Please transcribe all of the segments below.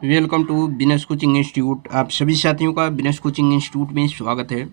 Welcome to business coaching institute. आप सभी साथियों का बिजनेस कोचिंग इंस्टीट्यूट में स्वागत है।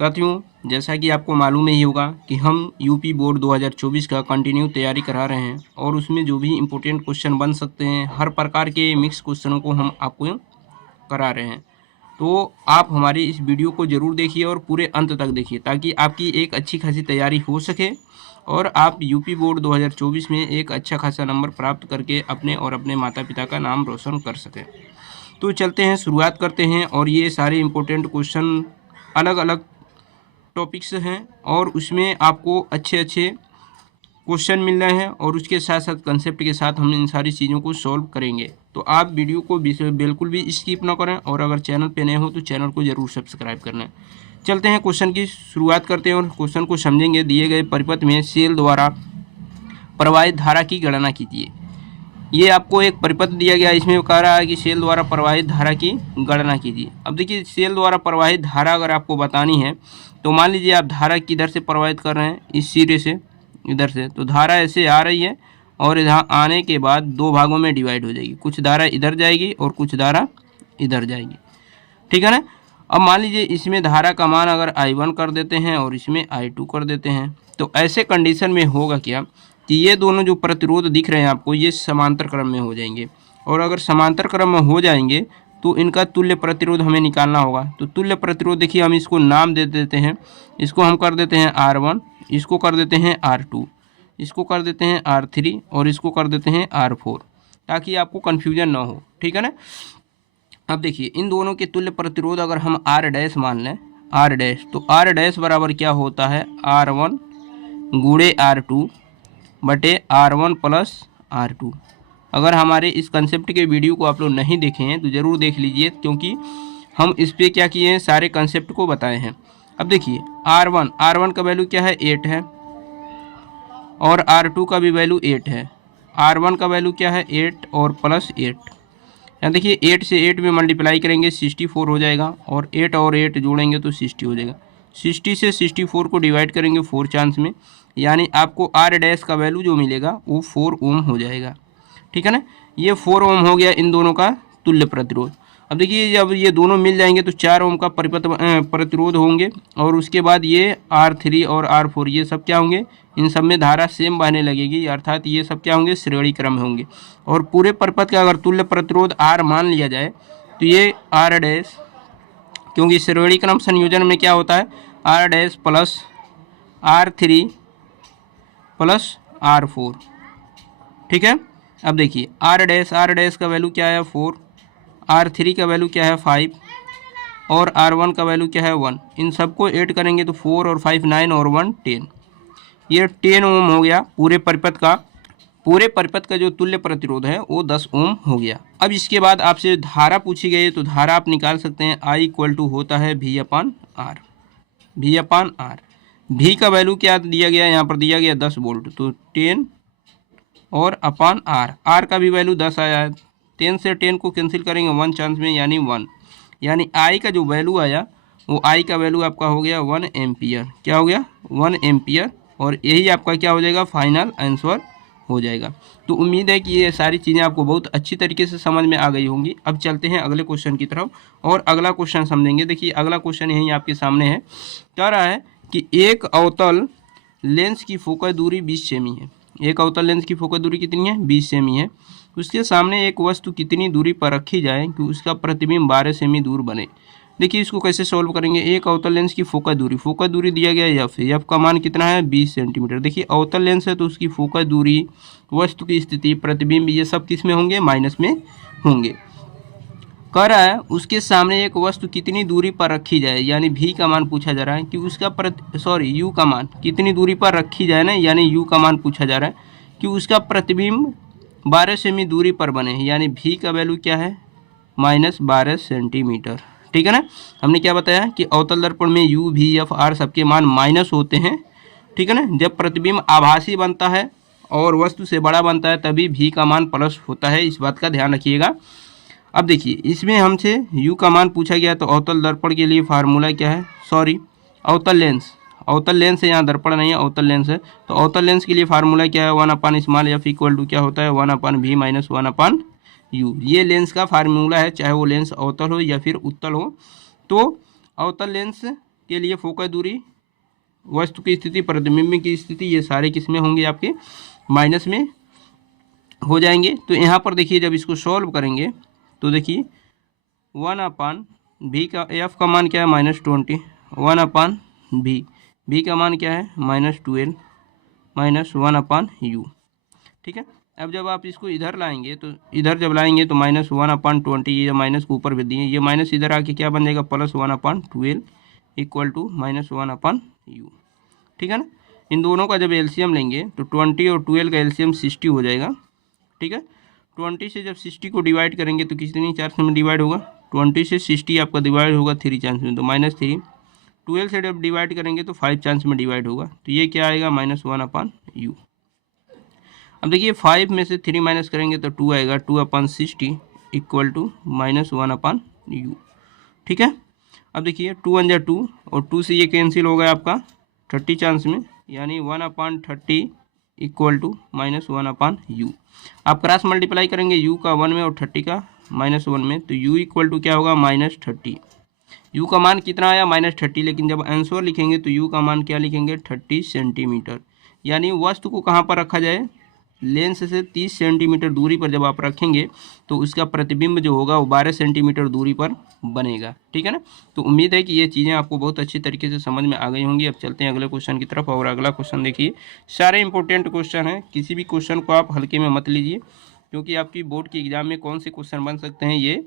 साथियों, जैसा कि आपको मालूम ही होगा कि हम यूपी बोर्ड 2024 का कंटिन्यू तैयारी करा रहे हैं और उसमें जो भी इम्पोर्टेंट क्वेश्चन बन सकते हैं, हर प्रकार के मिक्स क्वेश्चनों को हम आपको करा रहे हैं। तो आप हमारी इस वीडियो को ज़रूर देखिए और पूरे अंत तक देखिए, ताकि आपकी एक अच्छी खासी तैयारी हो सके और आप यूपी बोर्ड 2024 में एक अच्छा खासा नंबर प्राप्त करके अपने और अपने माता पिता का नाम रोशन कर सकें। तो चलते हैं, शुरुआत करते हैं। और ये सारे इम्पोर्टेंट क्वेश्चन अलग अलग टॉपिक्स हैं और उसमें आपको अच्छे अच्छे क्वेश्चन मिल रहे हैं और उसके साथ साथ कंसेप्ट के साथ हम इन सारी चीज़ों को सॉल्व करेंगे। तो आप वीडियो को बिल्कुल भी स्किप ना करें और अगर चैनल पे नए हो तो चैनल को ज़रूर सब्सक्राइब कर लें। चलते हैं, क्वेश्चन की शुरुआत करते हैं और क्वेश्चन को समझेंगे। दिए गए परिपथ में सेल द्वारा प्रवाहित धारा की गणना कीजिए। ये आपको एक परिपथ दिया गया, इसमें कह रहा है कि सेल द्वारा प्रवाहित धारा की गणना कीजिए। अब देखिए, सेल द्वारा प्रवाहित धारा अगर आपको बतानी है तो मान लीजिए आप धारा किधर से प्रवाहित कर रहे हैं, इस सिरे से इधर से, तो धारा ऐसे आ रही है और यहाँ आने के बाद दो भागों में डिवाइड हो जाएगी। कुछ धारा इधर जाएगी और कुछ धारा इधर जाएगी, ठीक है ना। अब मान लीजिए इसमें धारा का मान अगर I1 कर देते हैं और इसमें I2 कर देते हैं, तो ऐसे कंडीशन में होगा क्या कि ये दोनों जो प्रतिरोध दिख रहे हैं आपको, ये समांतर क्रम में हो जाएंगे। और अगर समांतर क्रम में हो जाएंगे तो इनका तुल्य प्रतिरोध हमें निकालना होगा। तो तुल्य प्रतिरोध देखिए, हम इसको नाम दे देते हैं। इसको हम कर देते हैं R1, इसको कर देते हैं R2, इसको कर देते हैं R3 और इसको कर देते हैं R4, ताकि आपको कन्फ्यूजन ना हो, ठीक है ना। अब देखिए, इन दोनों के तुल्य प्रतिरोध अगर हम R डैश मान लें, R डैश, तो R डैश बराबर क्या होता है, R1 गुणे R2 बटे R1 प्लस R2। अगर हमारे इस कंसेप्ट के वीडियो को आप लोग नहीं देखे हैं तो ज़रूर देख लीजिए, क्योंकि हम इस पर क्या किए हैं, सारे कंसेप्ट को बताए हैं। अब देखिए, R1 का वैल्यू क्या है, 8 है और R2 का भी वैल्यू 8 है। R1 का वैल्यू क्या है, 8 और प्लस 8। यहाँ देखिए, 8 से 8 में मल्टीप्लाई करेंगे 64 हो जाएगा और 8 और 8 जोड़ेंगे तो 60 हो जाएगा। 60 से 64 को डिवाइड करेंगे 4 चांस में, यानी आपको R डैश का वैल्यू जो मिलेगा वो 4 ओम हो जाएगा, ठीक है ना। ये 4 ओम हो गया इन दोनों का तुल्य प्रतिरोध। अब देखिए, जब ये दोनों मिल जाएंगे तो 4 ओम का प्रतिरोध होंगे और उसके बाद ये R3 और R4 ये सब क्या होंगे, इन सब में धारा सेम बहने लगेगी, अर्थात ये सब क्या होंगे, श्रेणी क्रम में होंगे। और पूरे परिपथ का अगर तुल्य प्रतिरोध R मान लिया जाए तो ये R डैश, क्योंकि श्रेणी क्रम संयोजन में क्या होता है, R dash plus R3 plus R4, ठीक है। अब देखिए, R डैश का वैल्यू क्या है, 4, R3 का वैल्यू क्या है, 5 और R1 का वैल्यू क्या है, 1। इन सबको ऐड करेंगे तो 4 और 5 9 और 1 10। ये 10 ओम हो गया पूरे परिपथ का जो तुल्य प्रतिरोध है वो 10 ओम हो गया। अब इसके बाद आपसे धारा पूछी गई तो धारा आप निकाल सकते हैं। I इक्वल टू होता है V अपान R। V का वैल्यू क्या दिया गया, यहाँ पर दिया गया 10 वोल्ट, तो 10 और अपान R का भी वैल्यू 10 आया है। 10 से 10 को कैंसिल करेंगे 1 चांस में, यानी 1, यानी I का जो वैल्यू आया वो I का वैल्यू आपका हो गया 1 एम्पियर। क्या हो गया, 1 एम्पियर। और यही आपका क्या हो जाएगा, फाइनल आंसर हो जाएगा। तो उम्मीद है कि ये सारी चीज़ें आपको बहुत अच्छी तरीके से समझ में आ गई होंगी। अब चलते हैं अगले क्वेश्चन की तरफ और अगला क्वेश्चन समझेंगे। देखिए, अगला क्वेश्चन यहीं आपके सामने है। कह रहा है कि एक अवतल लेंस की फोकस दूरी 20 सेमी है। एक अवतल लेंस की फोकस दूरी कितनी है, 20 सेमी है। उसके सामने एक वस्तु कितनी दूरी पर रखी जाए कि उसका प्रतिबिंब 12 सेमी दूर बने। देखिए, इसको कैसे सॉल्व करेंगे। एक अवतल लेंस की फोकस दूरी दिया गया है एफ का मान कितना है, 20 सेंटीमीटर। देखिए, अवतल लेंस है तो उसकी फोकस दूरी, वस्तु की स्थिति, प्रतिबिंब, ये सब किस में होंगे, माइनस में होंगे। कह रहा है उसके सामने एक वस्तु कितनी दूरी पर रखी जाए, यानी V का मान पूछा जा रहा है कि उसका U का मान कितनी दूरी पर रखी जाए ना, यानी U का मान पूछा जा रहा है कि उसका प्रतिबिंब 12 सेमी दूरी पर बने, यानी V का वैल्यू क्या है, -12 सेंटीमीटर, ठीक है ना। हमने क्या बताया कि अवतल दर्पण में U, V, F, R सबके मान माइनस होते हैं, ठीक है ना। जब प्रतिबिंब आभासी बनता है और वस्तु से बड़ा बनता है तभी V का मान प्लस होता है, इस बात का ध्यान रखिएगा। अब देखिए, इसमें हमसे U का मान पूछा गया तो अवतल दर्पण के लिए फार्मूला क्या है, अवतल लेंस है, यहाँ दर्पण नहीं है, अवतल लेंस है। तो अवतल लेंस के लिए फार्मूला क्या है, 1 upon small F equal to क्या होता है, 1 upon V minus 1 upon U. ये लेंस का फार्मूला है, चाहे वो लेंस अवतल हो या फिर उत्तल हो। तो अवतल लेंस के लिए फोकस दूरी, वस्तु की स्थिति, प्रतिबिंब की स्थिति, ये सारे किस में होंगे, आपके माइनस में हो जाएंगे। तो यहाँ पर देखिए जब इसको सॉल्व करेंगे तो देखिए 1/v का एफ का मान क्या है -20, 1/v, v का मान क्या है -12 -1/u। ठीक है। अब जब आप इसको इधर लाएंगे तो इधर जब लाएंगे तो -1/20, ये माइनस को ऊपर भेज दिए, ये माइनस इधर आके क्या बन जाएगा +1/12 इक्वल टू -1/u। ठीक है ना। इन दोनों का जब एलसीएम लेंगे तो 20 और 12 का एलसीएम 60 हो जाएगा। ठीक है। 20 से जब 60 को डिवाइड करेंगे तो कितनी चांस में डिवाइड होगा, 20 से 60 आपका डिवाइड होगा 3 चांस में, तो -3। 12 से जब डिवाइड करेंगे तो 5 चांस में डिवाइड होगा, तो ये क्या आएगा -1/u। अब देखिए 5 में से 3 माइनस करेंगे तो 2 आएगा, 2/60 इक्वल टू -1/u। ठीक है। अब देखिए 2 × 2 और 2 से ये कैंसिल हो गया आपका 30 चांस में, यानी 1/30 इक्वल टू -1/u। आप क्रॉस मल्टीप्लाई करेंगे u का 1 में और 30 का -1 में, तो u इक्वल टू क्या होगा -30। u का मान कितना आया -30, लेकिन जब आंसर लिखेंगे तो u का मान क्या लिखेंगे 30 सेंटीमीटर। यानी वस्तु को कहाँ पर रखा जाए, लेंस से 30 सेंटीमीटर दूरी पर जब आप रखेंगे तो उसका प्रतिबिंब जो होगा वो 12 सेंटीमीटर दूरी पर बनेगा। ठीक है ना। तो उम्मीद है कि ये चीज़ें आपको बहुत अच्छी तरीके से समझ में आ गई होंगी। अब चलते हैं अगले क्वेश्चन की तरफ। और अगला क्वेश्चन देखिए, सारे इंपॉर्टेंट क्वेश्चन हैं, किसी भी क्वेश्चन को आप हल्के में मत लीजिए, क्योंकि आपकी बोर्ड की एग्जाम में कौन से क्वेश्चन बन सकते हैं ये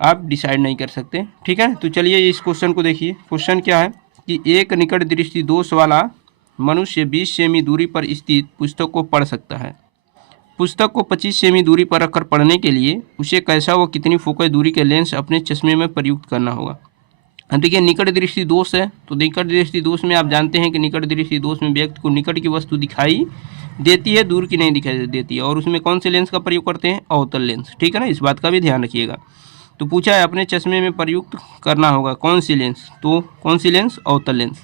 आप डिसाइड नहीं कर सकते। ठीक है। तो चलिए इस क्वेश्चन को देखिए। क्वेश्चन क्या है कि एक निकट दृष्टि दोष वाला मनुष्य 20 सेमी दूरी पर स्थित पुस्तक को पढ़ सकता है। पुस्तक को 25 सेमी दूरी पर रखकर पढ़ने के लिए उसे कैसा व कितनी फोकस दूरी के लेंस अपने चश्मे में प्रयुक्त करना होगा। अब देखिए निकट दृष्टि दोष है, तो निकट दृष्टि दोष में आप जानते हैं कि निकट दृष्टि दोष में व्यक्ति को निकट की वस्तु दिखाई देती है, दूर की नहीं दिखाई देती है, और उसमें कौन से लेंस का प्रयोग करते हैं, अवतल लेंस। ठीक है ना, इस बात का भी ध्यान रखिएगा। तो पूछा है अपने चश्मे में प्रयुक्त करना होगा कौन सी लेंस, तो कौन सी लेंस, अवतल लेंस।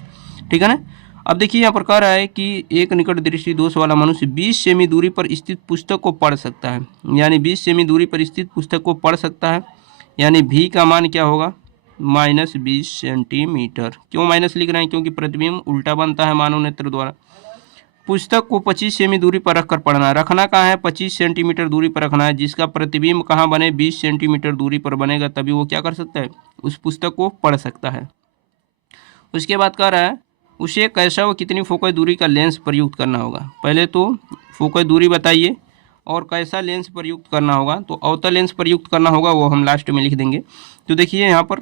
ठीक है ना। अब देखिए यहाँ पर कह रहा है कि एक निकट दृष्टि दोष वाला मनुष्य 20 सेमी दूरी पर स्थित पुस्तक को पढ़ सकता है, यानी 20 सेमी दूरी पर स्थित पुस्तक को पढ़ सकता है, यानी v का मान क्या होगा -20 सेंटीमीटर। क्यों माइनस लिख रहे हैं, क्योंकि प्रतिबिंब उल्टा बनता है मानव नेत्र द्वारा। पुस्तक को 25 सेमी दूरी पर रखकर पढ़ना है, रखना कहाँ है 25 सेंटीमीटर दूरी पर रखना है, जिसका प्रतिबिंब कहाँ बने 20 सेंटीमीटर दूरी पर बनेगा, तभी वो क्या कर सकता है, उस पुस्तक को पढ़ सकता है। उसके बाद कह रहा है उसे कैसा व कितनी फोकस दूरी का लेंस प्रयुक्त करना होगा। पहले तो फोकस दूरी बताइए और कैसा लेंस प्रयुक्त करना होगा, तो अवतल लेंस प्रयुक्त करना होगा, वो हम लास्ट में लिख देंगे। तो देखिए यहाँ पर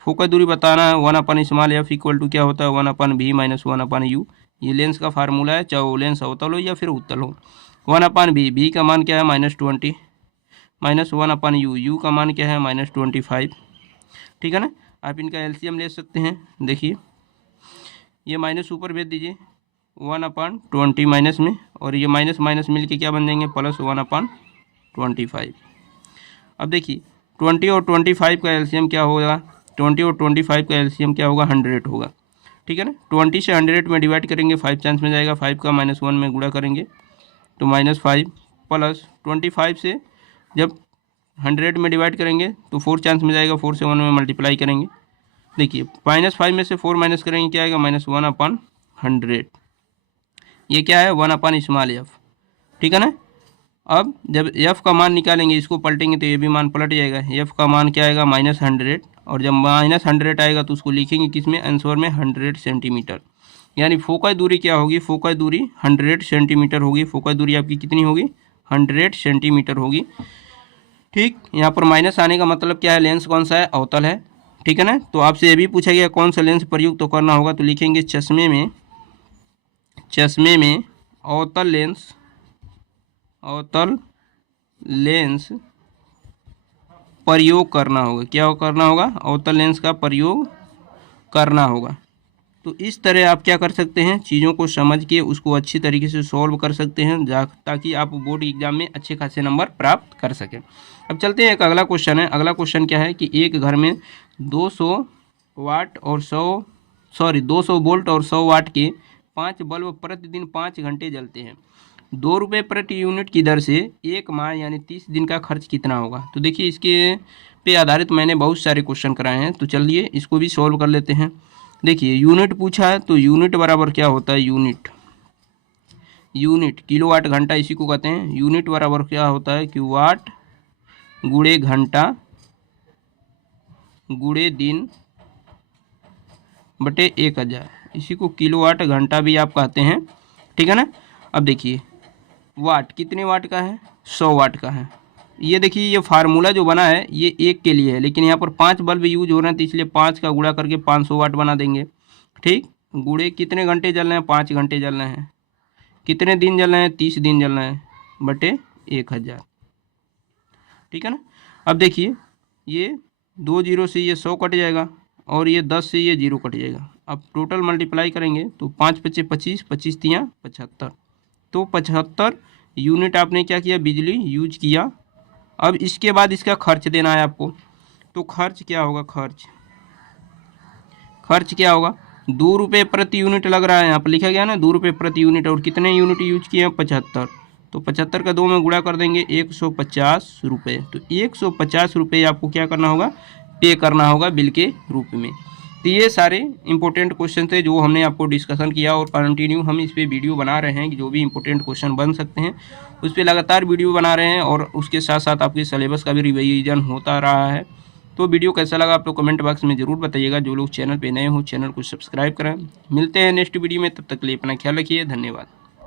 फोकस दूरी बताना है 1/f इक्वल टू क्या होता है 1/v - 1/u। ये लेंस का फार्मूला है, चाहे वो लेंस अवतल हो या फिर उत्तल हो। 1/v, v का मान क्या है -20 -1/u, u का मान क्या है -25। ठीक है ना। आप इनका एलसीएम ले सकते हैं। देखिए ये माइनस ऊपर भेज दीजिए 1/20 माइनस में, और ये माइनस माइनस मिल के क्या बन जाएंगे +1/25। अब देखिए 20 और 25 का एलसीएम क्या होगा, 20 और 25 का एलसीएम क्या होगा 100 होगा। ठीक है ना। 20 से 100 में डिवाइड करेंगे 5 चांस में जाएगा, 5 का -1 में गुणा करेंगे तो -5 प्लस 25 से जब 100 में डिवाइड करेंगे तो 4 चांस में जाएगा, 4 से 1 में मल्टीप्लाई करेंगे। देखिए -5 में से 4 माइनस करेंगे क्या आएगा -1/100। ये क्या है 1/f। ठीक है ना। अब जब f का मान निकालेंगे, इसको पलटेंगे तो ये भी मान पलट जाएगा। f का मान क्या आएगा -100, और जब -100 आएगा तो उसको लिखेंगे किस में, आंसर में 100 सेंटीमीटर। यानी फोकस दूरी क्या होगी, फोकस दूरी 100 सेंटीमीटर होगी। फोकस दूरी आपकी कितनी होगी 100 सेंटीमीटर होगी। ठीक, यहाँ पर माइनस आने का मतलब क्या है, लेंस कौन सा है, अवतल है। ठीक है ना। तो आपसे ये भी पूछा गया कौन सा लेंस प्रयुक्त तो करना होगा, तो लिखेंगे चश्मे में अवतल लेंस प्रयोग करना होगा। क्या करना होगा, अवतल लेंस का प्रयोग करना होगा। तो इस तरह आप क्या कर सकते हैं, चीज़ों को समझ के उसको अच्छी तरीके से सॉल्व कर सकते हैं, ताकि आप बोर्ड एग्जाम में अच्छे खासे नंबर प्राप्त कर सकें। अब चलते हैं एक अगला क्वेश्चन है। अगला क्वेश्चन क्या है कि एक घर में 200 वोल्ट और 100 वाट के 5 बल्ब प्रतिदिन 5 घंटे जलते हैं। ₹2 प्रति यूनिट की दर से 1 माह यानी 30 दिन का खर्च कितना होगा। तो देखिए इसके पे आधारित मैंने बहुत सारे क्वेश्चन कराए हैं, तो चलिए इसको भी सॉल्व कर लेते हैं। देखिए यूनिट पूछा है, तो यूनिट बराबर क्या होता है, यूनिट किलोवाट घंटा, इसी को कहते हैं। यूनिट बराबर क्या होता है, किलोवाट गुणे घंटा गुणे दिन बटे 1000, इसी को किलोवाट घंटा भी आप कहते हैं, ठीक है ना। अब देखिए वाट कितने वाट का है, 100 वाट का है। ये देखिए ये फार्मूला जो बना है ये 1 के लिए है, लेकिन यहाँ पर 5 बल्ब यूज हो रहे हैं, तो इसलिए 5 का गुणा करके 500 वाट बना देंगे, ठीक। गुणे कितने घंटे जल रहे हैं, 5 घंटे जल रहे हैं। कितने दिन जल रहे हैं, 30 दिन जल रहे हैं, बटे 1000, ठीक है ना। अब देखिए ये 2 जीरो से ये 100 कट जाएगा, और ये 10 से ये 0 कट जाएगा। अब टोटल मल्टीप्लाई करेंगे तो 5 पच्चे 25, 25 तियाँ 75, तो 75 यूनिट आपने क्या किया, बिजली यूज किया। अब इसके बाद इसका खर्च देना है आपको, तो खर्च क्या होगा, खर्च क्या होगा, ₹2 प्रति यूनिट लग रहा है, यहाँ पर लिखा गया ना ₹2 प्रति यूनिट, और कितने यूनिट यूज किए हैं, 75, तो 75 का 2 में गुणा कर देंगे, ₹150। तो ₹150 आपको क्या करना होगा, पे करना होगा बिल के रूप में। तो ये सारे इंपॉर्टेंट क्वेश्चन थे जो हमने आपको डिस्कशन किया, और कंटिन्यू हम इस पे वीडियो बना रहे हैं कि जो भी इंपॉर्टेंट क्वेश्चन बन सकते हैं उस पर लगातार वीडियो बना रहे हैं, और उसके साथ साथ आपके सिलेबस का भी रिवीजन होता रहा है। तो वीडियो कैसा लगा आप लोग कमेंट बॉक्स में ज़रूर बताइएगा। जो लोग चैनल पे नए हो चैनल को सब्सक्राइब करें। मिलते हैं नेक्स्ट वीडियो में, तब तक के लिए अपना ख्याल रखिए, धन्यवाद।